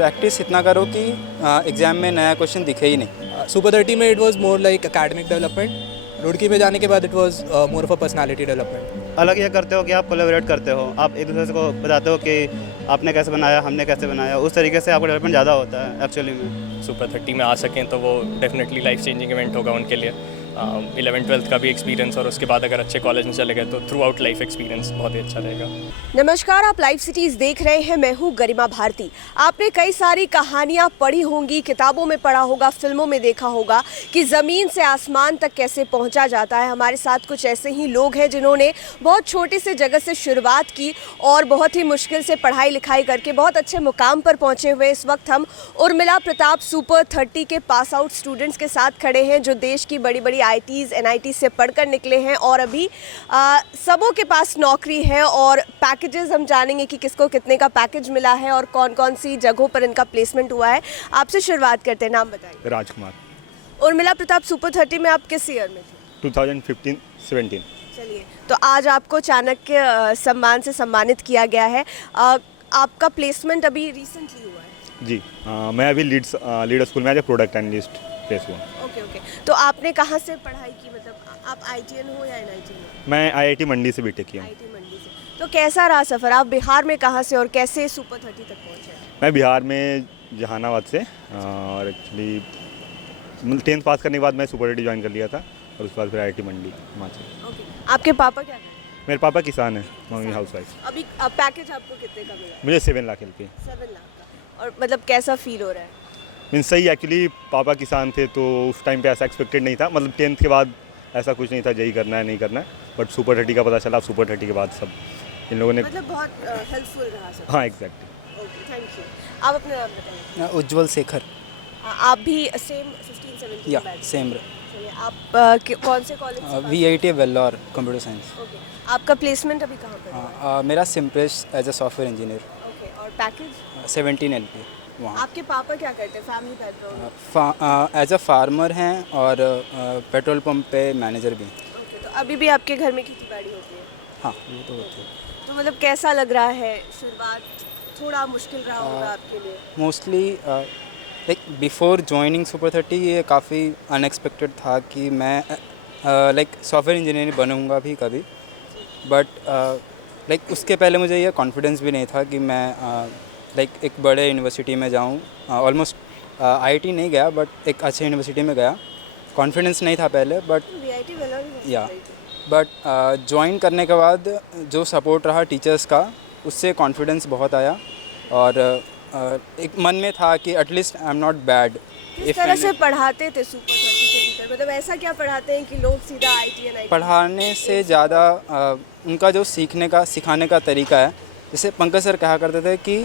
Practice इतना करो कि एग्ज़ाम में नया क्वेश्चन दिखे ही नहीं। सुपर 30 में it was more like academic development, Roorkee में जाने के बाद it was more of a personality development. अलग ये करते हो कि आप कोलैबोरेट करते हो, आप एक दूसरे को बताते हो कि आपने कैसे बनाया, हमने कैसे बनाया, उस तरीके से आपका डेवलपमेंट ज़्यादा होता है एक्चुअली में। सुपर 30 में आ सकें तो वो डेफिनेटली लाइफ चेंजिंग इवेंट होगा उनके लिए। 11th-12th का भी एक्सपीरियंस और उसके बाद अगर अच्छे कॉलेज में चले गए तो थ्रू आउट लाइफ एक्सपीरियंस बहुत ही अच्छा रहेगा। नमस्कार, आप लाइव सिटीज़ देख रहे हैं। मैं हूँ गरिमा भारती। आपने कई सारी कहानियाँ पढ़ी होंगी, किताबों में पढ़ा होगा, फिल्मों में देखा होगा कि ज़मीन से आसमान तक कैसे पहुँचा जाता है। हमारे साथ कुछ ऐसे ही लोग हैं जिन्होंने बहुत छोटे से जगह से शुरुआत की और बहुत ही मुश्किल से पढ़ाई लिखाई करके बहुत अच्छे मुकाम पर पहुँचे हुए। इस वक्त हम उर्मिला प्रताप सुपर 30 के पास आउट स्टूडेंट्स के साथ खड़े हैं जो देश की बड़ी बड़ी IITs NIT से पढ़कर निकले हैं और अभी सबों के पास नौकरी है। और पैकेजेस हम जानेंगे कि किसको कितने का पैकेज मिला है और कौन कौन सी जगहों पर इनका प्लेसमेंट हुआ है। आपसे शुरुआत करते हैं, नाम बताइए। राजकुमार। उर्मिला प्रताप सुपर 30 में आप किस ईयर में थे? 2015-17। चलिए, तो आज आपको चाणक्य सम्मान से सम्मानित किया गया है। आपका प्लेसमेंट अभी रिसेंटली हुआ है? जी, मैं अभी लीड स्कूल में as a product analyst placed हुआ। ओके। तो आपने कहाँ से पढ़ाई की, मतलब आप IITian हो या NIT हो? मैं IIT मंडी से बीटेक किया हूँ। IIT मंडी से। तो कैसा रहा सफ़र? आप बिहार में कहाँ से और कैसे सुपर 30 तक पहुँचे? मैं बिहार में जहानाबाद से, और एक्चुअली 10th पास करने के बाद मैं सुपर 30 ज्वाइन कर लिया था और उसके बाद फिर IIT मंडी हिमाचल। ओके। आपके पापा क्या करते हैं? मेरे पापा किसान हैं, मम्मी हाउस वाइफ। अभी पैकेज आपको कितने का मिला? मुझे 7 लाख LP। 7 लाख का। और मतलब कैसा फील हो रहा है? मीन सही, एक्चुअली पापा किसान थे तो उस टाइम पे ऐसा एक्सपेक्टेड नहीं था, मतलब 10th के बाद ऐसा कुछ नहीं था यही करना है नहीं करना है, बट सुपर 30 का पता चला। सुपर 30 के बाद सब इन लोगों ने मतलब बहुत हेल्पफुल रहा सब। हाँ एग्जैक्टली। Okay, thank you. आप अपना नाम बताइए। उज्ज्वल शेखर। आप भी सेम 15-17 या बैच? सेम। चलिए, आप कौन से कॉलेज से? VIT Vellore computer science. Okay. आपका प्लेसमेंट अभी कहाँ पर हुआ है? मेरा Cimpress as a software engineer. Okay. और पैकेज? 17 LP वहाँ। आपके पापा क्या करते हैं, family background? As a farmer हैं और पेट्रोल पंप पे मैनेजर भी हैं। ओके। तो अभी भी आपके घर में खेती बाड़ी होती है? हाँ, वो तो होती है। तो मतलब कैसा लग रहा है? शुरुआत थोड़ा मुश्किल रहा होगा आपके लिए? Mostly like before joining super 30 ये काफ़ी अनएक्सपेक्टेड था कि मैं लाइक सॉफ्टवेयर इंजीनियर बनूंगा भी कभी, बट लाइक उसके पहले मुझे ये कॉन्फिडेंस भी नहीं था कि मैं लाइक एक बड़े यूनिवर्सिटी में जाऊँ। ऑलमोस्ट IIT नहीं गया बट एक अच्छे यूनिवर्सिटी में गया। कॉन्फिडेंस नहीं था पहले, बट VIT वाला भी या बट ज्वाइन करने के बाद जो सपोर्ट रहा टीचर्स का, उससे कॉन्फिडेंस बहुत आया और एक मन में था कि at least I am not bad. किस तरह से पढ़ाते थे सुपर 30 के टीचर? मतलब ऐसा क्या पढ़ाते हैं कि लोग सीधा IIT NIT? पढ़ाने से ज़्यादा उनका जो सिखाने का तरीका है, जैसे पंकज सर कहा करते थे कि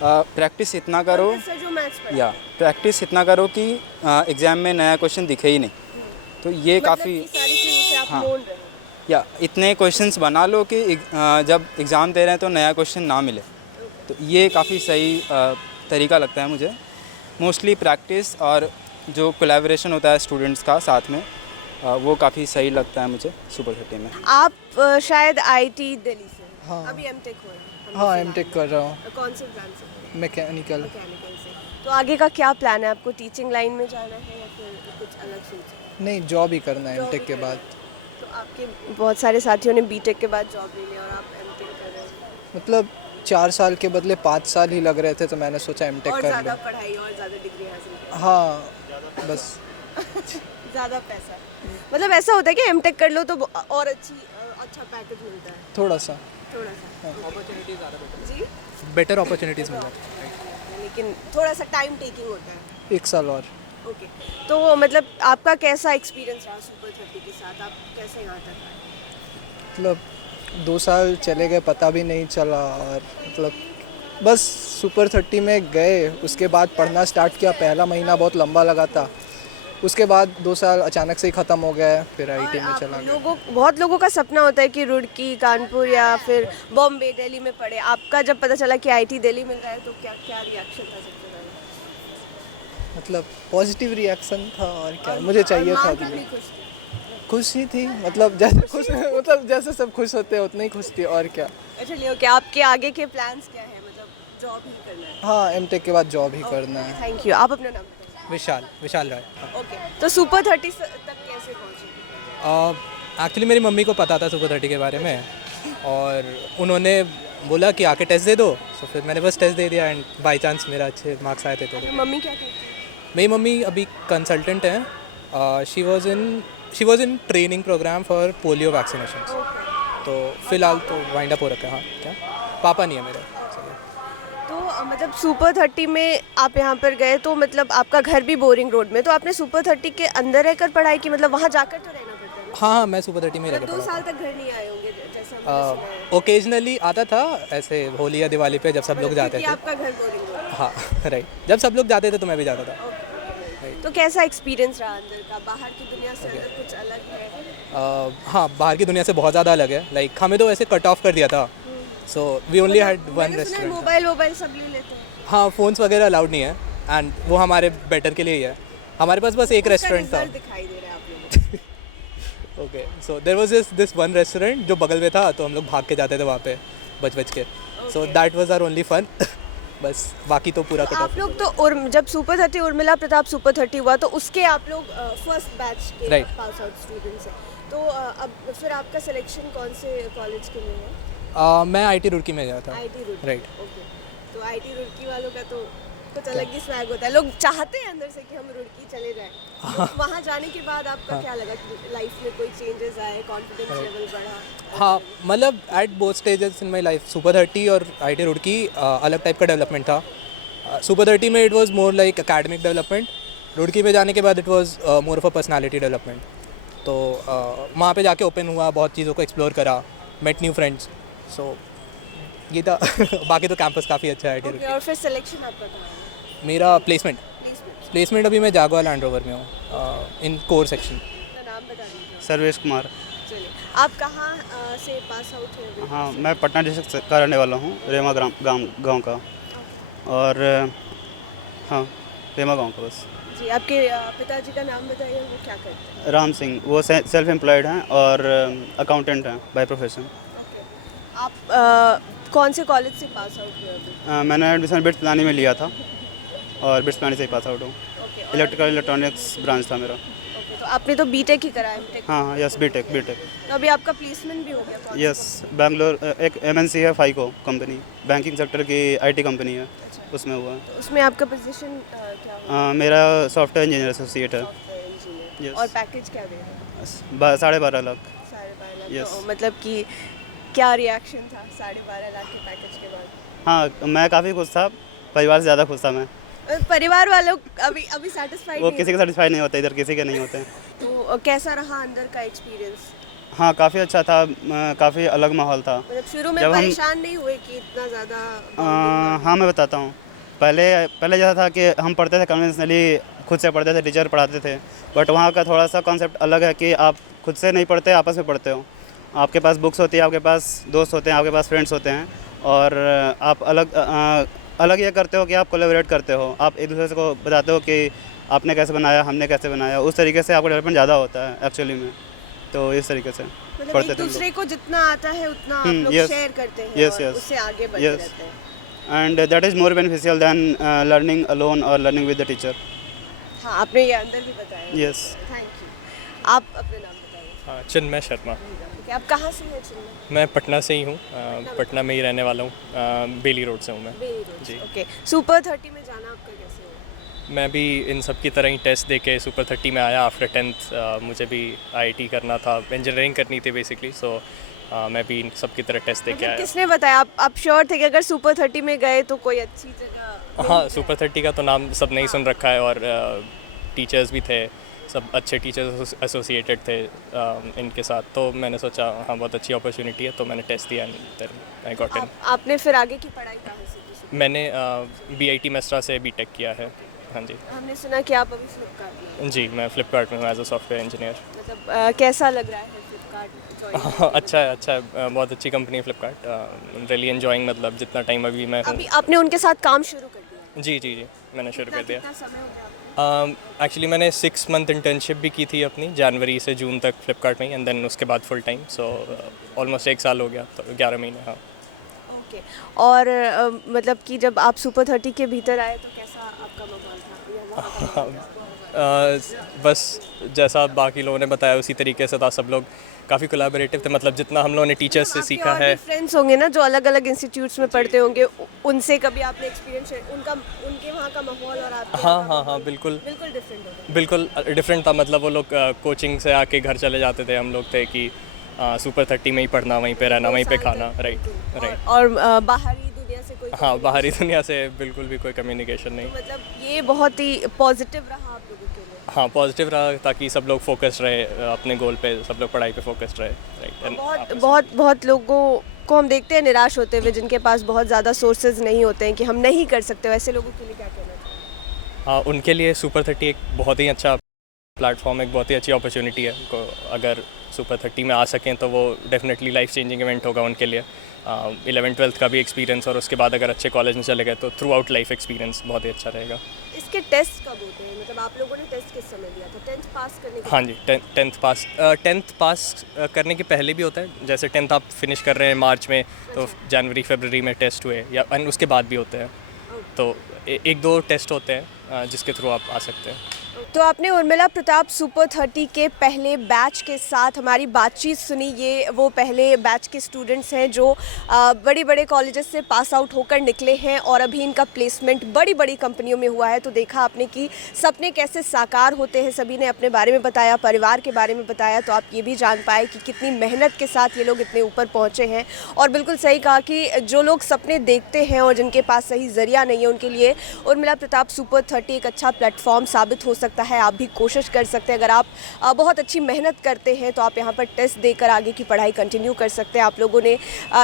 प्रैक्टिस इतना करो जो मैथ्स पढ़ाते या प्रैक्टिस इतना करो कि एग्ज़ाम में नया क्वेश्चन दिखे ही नहीं। तो ये मतलब काफ़ी कि सारी चीज़ों से आप हाँ। known रहे। या इतने क्वेश्चंस बना लो कि जब एग्ज़ाम दे रहे हैं तो नया क्वेश्चन ना मिले। तो ये काफ़ी सही तरीका लगता है मुझे। मोस्टली प्रैक्टिस और जो कोलैबोरेशन होता है स्टूडेंट्स का साथ में, वो काफ़ी सही लगता है मुझे सुपर 30 में। आप शायद IIT दिल्ली से? हाँ। अभी M.Tech हो रहे हैं? हाँ, M.Tech कर रहा हूँ, कौन से ब्रांच से? मैकेनिकल। मैकेनिकल से। तो आगे का क्या प्लान है? आपको टीचिंग लाइन में जाना है या फिर कुछ अलग सोच? नहीं, जॉब ही करना है जॉब M.Tech ही के करना बाद। तो आपके बहुत सारे साथियों ने B.Tech के बाद जॉब ले लिया और आप M.Tech कर रहे हैं। मतलब 4 साल के बदले 5 साल ही लग रहे थे तो मैंने सोचा M.Tech और कर ज़्यादा लूँ। पढ़ाई और ज़्यादा डिग्री हासिल करें। हाँ, बस। ज़्यादा पैसा, मतलब ऐसा होता है कि M.Tech कर लो तो और अच्छा पैकेज मिलता है थोड़ा सा थोड़ा सा। अपॉर्चुनिटीज़ ज़्यादा जी, बेटर अपॉर्चुनिटीज़ मिल जाती लेकिन थोड़ा सा टाइम टेकिंग होता है। है। 1 साल और। ओके। तो मतलब आपका कैसा एक्सपीरियंस रहा सुपर 30 के साथ? आप कैसे यहाँ तक आए? मतलब 2 साल चले गए, पता भी नहीं चला। और मतलब बस सुपर 30 में गए, उसके बाद पढ़ना स्टार्ट किया। पहला महीना बहुत लंबा लगा था, उसके बाद 2 साल अचानक से ही ख़त्म हो गया, फिर IIT में चला गया। बहुत लोगों का सपना होता है कि रुड़की, कानपुर या फिर बॉम्बे, दिल्ली में पढ़े। आपका जब पता चला कि IIT दिल्ली मिल रहा है तो क्या क्या रिएक्शन था सबसे पहले? मतलब पॉजिटिव रिएक्शन था और क्या, मुझे चाहिए था दिल्ली। खुशी थी, मतलब जैसे खुश मतलब जैसे सब खुश होते हैं उतनी ही खुश थी और क्या। चलिए, ओके। आपके आगे के प्लान्स क्या है? मतलब जॉब ही करना है? हाँ एमटेक के बाद जॉब ही करना है। Thank you. आप अपना नाम बताइए। विशाल राय। ओके, तो सुपर 30 तक कैसे पहुंचे? एक्चुअली मेरी मम्मी को पता था सुपर 30 के बारे में और उन्होंने बोला कि आके टेस्ट दे दो, तो फिर मैंने बस टेस्ट दे दिया एंड बाई चांस मेरा अच्छे मार्क्स आए थे। तो मम्मी क्या कहती है? मेरी मम्मी अभी कंसल्टेंट हैं। She was in training programme for polio vaccination. तो फिलहाल तो वाइंड अप हो रखा है। हाँ क्या, पापा नहीं है मेरे। तो मतलब सुपर 30 में आप यहाँ पर गए तो मतलब आपका घर भी बोरिंग रोड में, तो आपने सुपर 30 के अंदर रहकर पढ़ाई की, मतलब वहाँ जाकर तो रहना पड़ता है ना? हाँ मैं सुपर 30 में रह मतलब के 2 पढ़ा। साल तक घर नहीं आए होंगे जैसा मैंने सुना है। ओकेजनली आता था ऐसे होली या दिवाली पे जब सब लोग जाते क्योंकि थे। आपका घर बोरिंग रोड। हाँ राइट, जब सब लोग जाते थे तो मैं भी जाता था। तो कैसा एक्सपीरियंस रहा अंदर का? बाहर की दुनिया से अंदर कुछ अलग है? हाँ बाहर की दुनिया से बहुत ज़्यादा अलग है। लाइक हमें तो ऐसे कट ऑफ कर दिया था, so we only had one restaurant. Mobile सब ले लेते हैं? हाँ फ़ोन्स वगैरह अलाउड नहीं है एंड वो हमारे बेटर के लिए ही है। हमारे पास बस एक रेस्टोरेंट था। रिजल्ट दिखाई दे रहा है आप लोगों को। Okay, so there was this one restaurant जो बगल में था, तो हम लोग भाग के जाते थे वहाँ पे बच के। So that was our only fun. बस बाकी तो पूरा कट ऑफ। आप लोग तो जब सुपर 30 उर्मिला प्रताप सुपर 30 हुआ तो उसके आप लोग फर्स्ट बैच के Right. पास आउट स्टूडेंट्स हैं, तो अब फिर आपका सिलेक्शन कौन से कॉलेज के में है? मैं आईटी रुड़की में गया था। आईटी रुड़की। राइट। ओके, तो आईटी रुड़की वालों का तो कुछ अलग ही स्वैग होता है, लोग चाहते हैं अंदर से कि हम रुड़की चले जाएं। तो वहाँ जाने के बाद आपका क्या लगा कि लाइफ में कोई चेंजेस आए, कॉन्फिडेंस लेवल बढ़ा? हाँ मतलब at both stages in my life, super 30 और आईटी रुड़की अलग टाइप का डेवलपमेंट था। सुपर 30 में it was more like academic development, Roorkee में जाने के बाद it was more of a personality development. तो वहाँ पे जाके ओपन हुआ, बहुत चीज़ों को एक्सप्लोर करा, मेट न्यू फ्रेंड्स। सो ये था। बाकी तो कैंपस काफ़ी अच्छा है आईटी रुड़की। Okay, और फिर सिलेक्शन आपका कहाँ है? मेरा प्लेसमेंट प्लीज अभी मैं जागवार लैंड रोवर में हूँ इन कोर सेक्शन। अपना नाम बता दीजिए। सर्वेश कुमार। चलिए, आप कहाँ से पास आउट हैं अभी? हाँ मैं पटना डिस्ट्रिक्ट का रहने वाला हूँ, रेमा गांव का। और हाँ रेमा गांव का बस। जी, आपके पिताजी का नाम बताइए, वो क्या करते हैं? राम सिंह, वो सेल्फ एम्प्लॉयड हैं और अकाउंटेंट हैं बाय प्रोफेशन। ओके, आप कौन से कॉलेज से पास आउट हुए अभी? मैंने एडमिशन बिट्स प्लानी में लिया था और बिट्स प्लानी से ही पास आउट हूँ। ओके, और इलेक्ट्रिकल इलेक्ट्रॉनिक्स ब्रांच था मेरा। ओके, तो आपने तो बीटेक ही करा है, एमटेक? हाँ हाँ यस बीटेक। तो अभी आपका प्लेसमेंट भी हो गया? कौन से यस बैंगलोर एक एमएनसी है फाइको कंपनी, बैंकिंग सेक्टर की आईटी कंपनी है, उसमें हुआ है। तो उसमें आपका पोजीशन क्या होगा? मेरा सॉफ्टवेयर इंजीनियर एसोसिएट है। Software engineer. Yes. और पैकेज क्या दे रहे हैं? 12.5 लाख। 12.5 लाख। Yes. तो मतलब कि क्या रिएक्शन था 12.5 लाख के पैकेज के बाद? हाँ मैं काफ़ी खुश था, परिवार से ज़्यादा खुश था मैं। परिवार वालों अभी सेटिस्फाइड वो नहीं किसी के सेटिस्फाई नहीं होते, इधर किसी के नहीं होते। तो कैसा रहा अंदर का एक्सपीरियंस? हाँ काफ़ी अच्छा था, काफ़ी अलग माहौल था। मतलब शुरू में जब हम- परेशान नहीं हुए कि इतना ज़्यादा? हाँ मैं बताता हूँ। पहले जैसा था कि हम पढ़ते थे कन्वेंशनली, खुद से पढ़ते थे, टीचर पढ़ाते थे। बट वहाँ का थोड़ा सा कॉन्सेप्ट अलग है कि आप खुद से नहीं पढ़ते, आपस में पढ़ते हो। आपके पास बुक्स होती है, आपके पास दोस्त होते हैं, आपके पास फ्रेंड्स होते हैं, और आप अलग ये करते हो कि आप कोलैबोरेट करते हो। आप एक दूसरे को बताते हो कि आपने कैसे बनाया, हमने कैसे बनाया। उस तरीके से आपको डेवलपमेंट ज़्यादा होता है एक्चुअली में। तो इस तरीके से मतलब पढ़ते एक थे हम दूसरे को जितना आता है उतना आप हम्म, लोग yes, शेयर करते हैं yes, और yes, उससे आगे बढ़ते yes. रहते हैं। And that is more beneficial than learning alone और लर्निंग विद द टीचर। हाँ, आपने ये अंदर भी बताया। Yes. Thank you. आप अपने नाम बताइए। हाँ, चिन्मय शर्मा। Okay, आप कहाँ से हैं चिन्मय? मैं पटना से ही हूँ, पटना में ही रहने वाला हूँ, बेली रोड से हूँ मैं। बेली रोड जी। से। ओके, सुपर 30 में जाना आपका कैसे हुआ? मैं भी इन सब की तरह ही टेस्ट दे के सुपर 30 में आया आफ्टर 10th। मुझे भी आईआईटी करना था, इंजीनियरिंग करनी थी बेसिकली। सो मैं भी इन सब की तरह टेस्ट दे के मतलब आया। किसने बताया? आप श्योर थे कि अगर सुपर 30 में गए तो कोई अच्छी जगह? हाँ, सुपर 30 का तो नाम सब नहीं सुन रखा है, और टीचर्स भी थे, सब अच्छे टीचर्स एसोसिएटेड थे इनके साथ। तो मैंने सोचा हाँ बहुत अच्छी अपॉर्चुनिटी है, तो मैंने टेस्ट दिया एंड आई गॉट इन। आपने फिर आगे की पढ़ाई कहाँ से की? मैंने बीआईटी मेस्ट्रा से बीटेक किया है। हाँ जी। हमने सुना कि आप अभी फ्लिपकार्ट में। जी, मैं फ्लिपकार्ट में हूँ एज अ सॉफ्टवेयर इंजीनियर। मतलब कैसा लग रहा है फ्लिपकार्ट ज्वाइन? अच्छा है, बहुत अच्छी कंपनी है फ्लिपकार्ट। रियली एंजॉइंग, मतलब जितना टाइम अभी मैं हूँ। अभी आपने उनके साथ काम शुरू कर दिया? जी मैंने शुरू कर दिया। कितना समय हो गया आपको? एक्चुअली मैंने 6 मंथ इंटर्नशिप भी की थी अपनी, जनवरी से जून तक फ्लिपकार्ट में ही, एंड देन उसके बाद फुल टाइम। सो ऑलमोस्ट 1 साल हो गया, तो 11 महीने। हाँ। ओके। और मतलब कि जब आप सुपर 30 के भीतर आए तो कैसा आपका माहौल था या वहाँ का माहौल था? बस जैसा बाकी लोगों ने बताया उसी तरीके से था, सब लोग काफ़ी कोलैबोरेटिव थे, मतलब जितना हम लोगों ने टीचर्स से आपके सीखा और है। भी फ्रेंड्स होंगे ना जो अलग अलग इंस्टीट्यूट्स में पढ़ते होंगे, उनसे कभी आपने एक्सपीरियंस उनका उनके वहाँ का माहौल और आपके हाँ यहाँ का हाँ हाँ माहौल बिल्कुल बिल्कुल डिफरेंट होगा। बिल्कुल डिफरेंट था, मतलब वो लोग कोचिंग से आके घर चले जाते थे, हम लोग थे कि सुपर 30 में ही पढ़ना, वहीं पे रहना, 2 वहीं पे साल खाना, तक, राइट बिल्कुल। राइट। और बाहरी दुनिया से कोई हाँ, बाहरी दुनिया से बिल्कुल भी कोई कम्युनिकेशन नहीं। मतलब ये बहुत ही पॉजिटिव रहा आप लोगों के लिए। हाँ, पॉजिटिव रहा ताकि सब लोग फोकस्ड रहे अपने गोल पे, सब लोग पढ़ाई पे फोकस्ड रहे, राइट। बहुत लोगों को हम देखते हैं निराश होते हुए, जिनके पास बहुत ज़्यादा सोर्सेज नहीं होते हैं कि हम नहीं कर सकते, वैसे लोगों के लिए क्या कहना चाहिए? हाँ, उनके लिए सुपर 30 एक बहुत ही अच्छा प्लेटफॉर्म, एक बहुत ही अच्छी अपॉर्चुनिटी है को, अगर सुपर 30 में आ सकें तो वो डेफिनेटली लाइफ चेंजिंग इवेंट होगा उनके लिए। 11th-12th का भी एक्सपीरियंस, और उसके बाद अगर अच्छे कॉलेज में चले गए तो थ्रू आउट लाइफ एक्सपीरियंस बहुत ही अच्छा रहेगा। इसके टेस्ट कब होते हैं, मतलब आप लोगों ने टेस्ट किस समय दिया था? 10th पास करने के हाँ जी, 10th पास करने के पहले भी होता है, जैसे 10th आप फिनिश कर रहे हैं मार्च में तो जनवरी फरवरी में टेस्ट हुए, या उसके बाद भी होते हैं, तो एक दो टेस्ट होते हैं जिसके थ्रू आप आ सकते हैं। तो आपने उर्मिला प्रताप सुपर 30 के पहले बैच के साथ हमारी बातचीत सुनी। ये वो पहले बैच के स्टूडेंट्स हैं जो बड़ी बड़े कॉलेजेस से पास आउट होकर निकले हैं और अभी इनका प्लेसमेंट बड़ी बड़ी कंपनियों में हुआ है। तो देखा आपने कि सपने कैसे साकार होते हैं, सभी ने अपने बारे में बताया, परिवार के बारे में बताया, तो आप ये भी जान पाए कि कितनी मेहनत के साथ ये लोग इतने ऊपर पहुँचे हैं। और बिल्कुल सही कहा कि जो लोग सपने देखते हैं और जिनके पास सही ज़रिया नहीं है, उनके लिए उर्मिला प्रताप सुपर 30 एक अच्छा प्लेटफॉर्म साबित हो सकता है। आप भी कोशिश कर सकते हैं, अगर आप बहुत अच्छी मेहनत करते हैं तो आप यहाँ पर टेस्ट देकर आगे की पढ़ाई कंटिन्यू कर सकते हैं। आप लोगों ने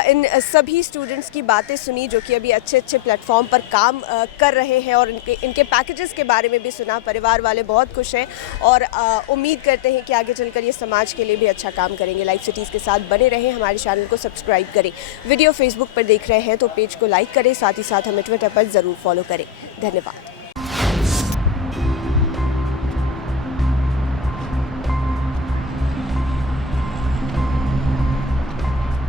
इन सभी स्टूडेंट्स की बातें सुनी जो कि अभी अच्छे अच्छे प्लेटफॉर्म पर काम कर रहे हैं, और इनके पैकेजेस के बारे में भी सुना। परिवार वाले बहुत खुश हैं और उम्मीद करते हैं कि आगे चलकर ये समाज के लिए भी अच्छा काम करेंगे। लाइव सिटीज़ के साथ बने रहें, हमारे चैनल को सब्सक्राइब करें। वीडियो फेसबुक पर देख रहे हैं तो पेज को लाइक करें, साथ ही साथ हमें ट्विटर पर ज़रूर फॉलो करें। धन्यवाद।